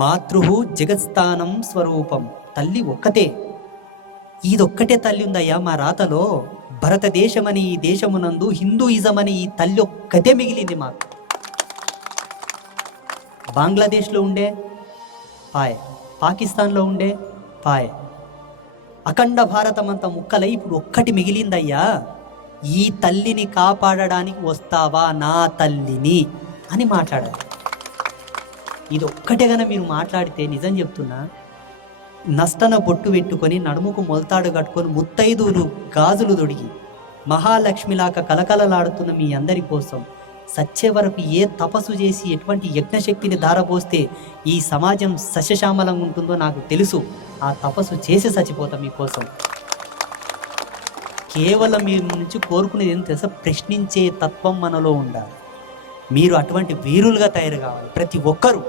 మాతృ జగత్స్థానం స్వరూపం. తల్లి ఒక్కతే, ఇదొక్కటే తల్లి ఉందయ్యా మా రాతలో. భారతదేశమని ఈ దేశమునందు హిందూయిజం అని ఈ తల్లి ఒక్కతే మిగిలింది మాకు. బంగ్లాదేశ్లో ఉండే పాయ్, పాకిస్తాన్లో ఉండే పాయ్, అఖండ భారతం అంతా ముక్కలై ఇప్పుడు ఒక్కటి మిగిలిందయ్యా. ఈ తల్లిని కాపాడడానికి వస్తావా నా తల్లిని అని మాట్లాడాలి. ఇది ఒక్కటే గన మీరు మాట్లాడితే నిజం చెప్తున్నా, నష్టన బొట్టు పెట్టుకొని నడుముకు మొలతాడు కట్టుకొని ముత్తైదువులు గాజులు దొడిగి మహాలక్ష్మిలాగా కలకలలాడుతున్న మీ అందరి కోసం సచ్చే వరకు ఏ తపస్సు చేసి ఎటువంటి యజ్ఞశక్తిని ధారపోస్తే ఈ సమాజం సస్యశ్యామలంగా ఉంటుందో నాకు తెలుసు. ఆ తపస్సు చేసి చచ్చిపోతాం మీకోసం. కేవలం మీ నుంచి కోరుకునేది ఏం తెలుసా? ప్రశ్నించే తత్వం మనలో ఉండాలి. మీరు అటువంటి వీరులుగా తయారు కావాలి ప్రతి ఒక్కరూ.